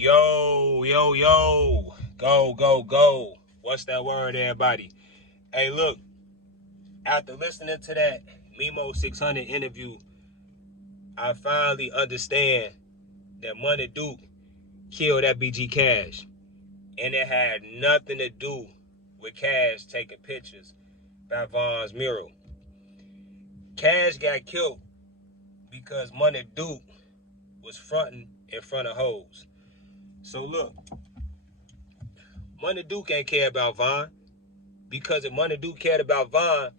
Yo, yo, yo. Go, go, go. What's that word, everybody? Hey, look. After listening to that Mimo 600 interview, I finally understand that Munna Duke killed FBG Cash. And it had nothing to do with Cash taking pictures by Von's mural. Cash got killed because Munna Duke was fronting in front of hoes. So look, Munna Duke ain't care about Von, because if Munna Duke cared about Von,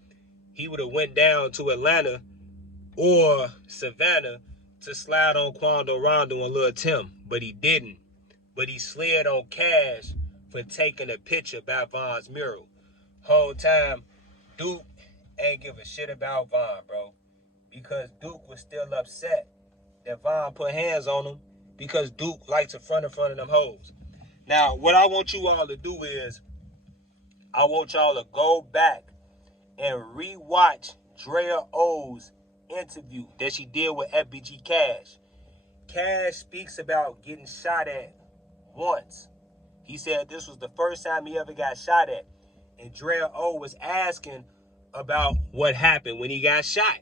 he would have went down to Atlanta or Savannah to slide on Quando Rondo and Lil Tim, but he didn't. But he slid on Cash for taking a picture by Von's mural. Whole time, Duke ain't give a shit about Von, bro, because Duke was still upset that Von put hands on him because Duke likes to front in front of them hoes. Now, what I want you all to do is, I want y'all to go back and rewatch Drea O's interview that she did with FBG Cash. Cash speaks about getting shot at once. He said this was the first time he ever got shot at. And Drea O was asking about what happened when he got shot.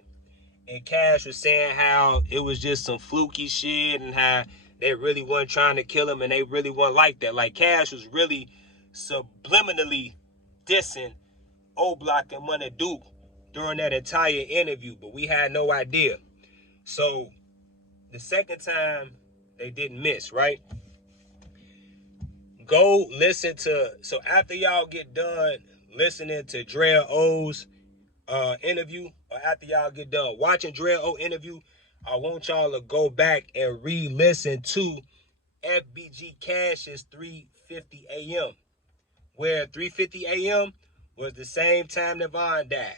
And Cash was saying how it was just some fluky shit and how they really weren't trying to kill him and they really weren't like that. Like, Cash was really subliminally dissing O-Block and Munna Duke during that entire interview, but we had no idea. So the second time they didn't miss, right? Go listen to, so after y'all get done listening to Drea O's interview, or after y'all get done watching Drea O interview, I want y'all to go back and re-listen to FBG Cash's 3:50 a.m. where 3:50 a.m. was the same time that Von died.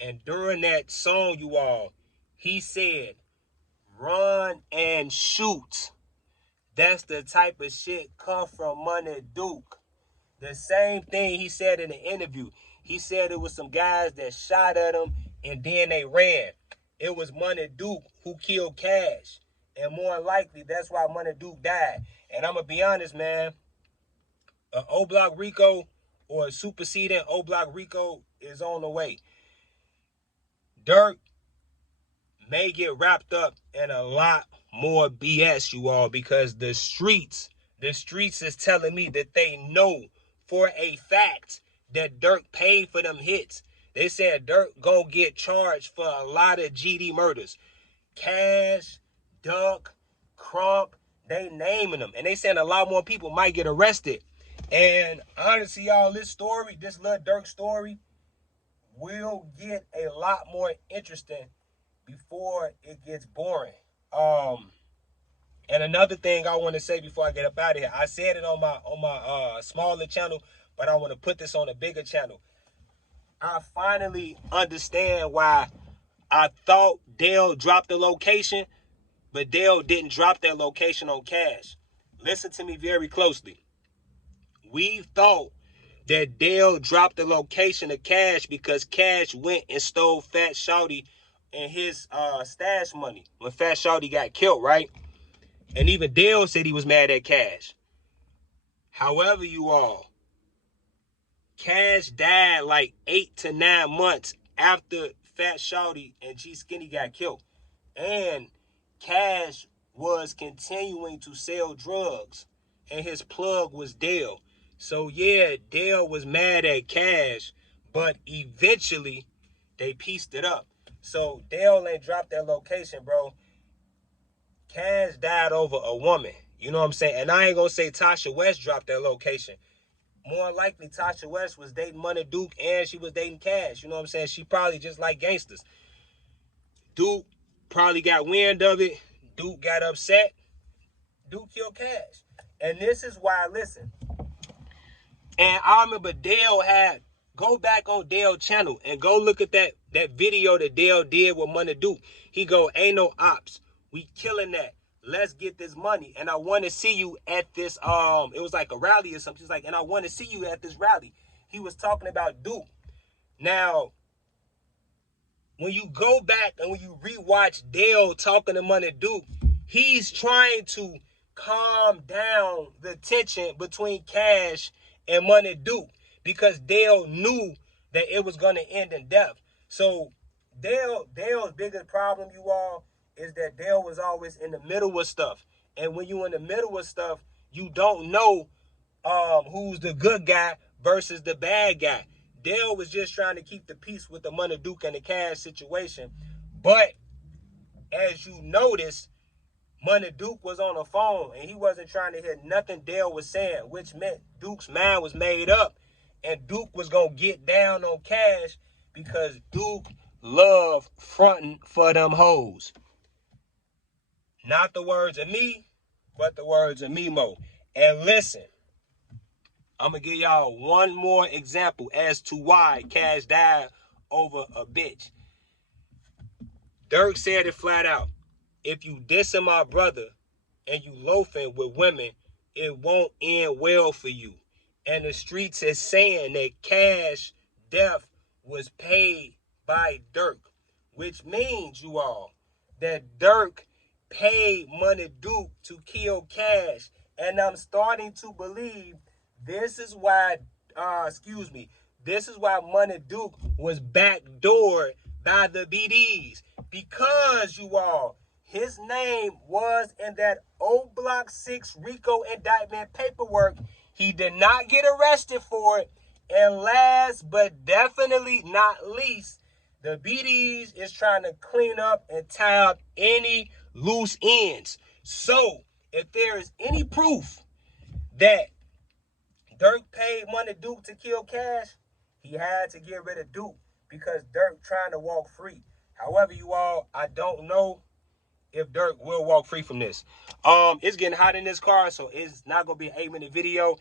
And during that song, you all, he said, run and shoot. That's the type of shit come from Munna Duke. The same thing he said in the interview. He said it was some guys that shot at him and then they ran. It was Munna Duke who killed Cash. And more likely, that's why Munna Duke died. And I'm going to be honest, man. An O-Block RICO or a superseding O-Block RICO is on the way. Dirk may get wrapped up in a lot more BS, you all, because the streets is telling me that they know for a fact that Dirk paid for them hits. They said Dirk gonna get charged for a lot of GD murders. Cash, Duck, Crump, they naming them. And they saying a lot more people might get arrested. And honestly, y'all, this little Dirk story will get a lot more interesting before it gets boring. And another thing I want to say before I get up out of here, I said it on my smaller channel, but I want to put this on a bigger channel. I finally understand why I thought Dale dropped the location, but Dale didn't drop that location on Cash. Listen to me very closely. We thought that Dale dropped the location of Cash because Cash went and stole Fat Shawty and his stash money when Fat Shawty got killed, right? And even Dale said he was mad at Cash. However, you all, Cash died like 8 to 9 months after Fat Shawty and G Skinny got killed. And Cash was continuing to sell drugs, and his plug was Dale. So yeah, Dale was mad at Cash, but eventually they pieced it up. So Dale ain't dropped that location, bro. Cash died over a woman. You know what I'm saying? And I ain't gonna say Tasha West dropped that location. More likely, Tasha West was dating Munna Duke and she was dating Cash. You know what I'm saying? She probably just like gangsters. Duke probably got wind of it. Duke got upset. Duke killed Cash. And this is why, listen. And I remember Dale had, go back on Dale's channel and go look at that video that Dale did with Munna Duke. He go, ain't no ops. We killing that. Let's get this money. And I want to see you at this, it was like a rally or something. He's like, and I want to see you at this rally. He was talking about Duke. Now, when you go back and when you rewatch Dale talking to Munna Duke, he's trying to calm down the tension between Cash and Money Duke, because Dale knew that it was going to end in death. So Dale's biggest problem, you all, is that Dale was always in the middle of stuff. And when you're in the middle of stuff, you don't know who's the good guy versus the bad guy. Dale was just trying to keep the peace with the Money Duke and the Cash situation. But as you notice, Money Duke was on the phone and he wasn't trying to hear nothing Dale was saying, which meant Duke's mind was made up and Duke was going to get down on Cash because Duke loved fronting for them hoes. Not the words of me, but the words of Memo. And listen, I'm going to give y'all one more example as to why Cash died over a bitch. Dirk said it flat out. If you dissing my brother and you loafing with women, it won't end well for you. And the streets is saying that Cash death was paid by Dirk, which means, you all, that Dirk paid Money Duke to kill Cash. And I'm starting to believe this is why, this is why Money Duke was backdoored by the BDs. Because, you all, his name was in that old Block 6 RICO indictment paperwork. He did not get arrested for it. And last but definitely not least, the BDs is trying to clean up and tie up any loose ends. So, if there is any proof that Dirk paid Money Duke to kill Cash, he had to get rid of Duke because Dirk trying to walk free. However, you all, I don't know if Dirk will walk free from this. It's getting hot in this car, so it's not gonna be an 8-minute video.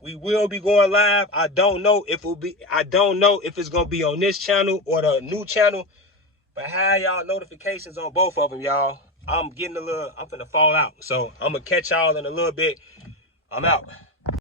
We will be going live. I don't know if it's gonna be on this channel or the new channel, but have y'all notifications on both of them, y'all. I'm finna fall out. So I'm gonna catch y'all in a little bit. I'm out.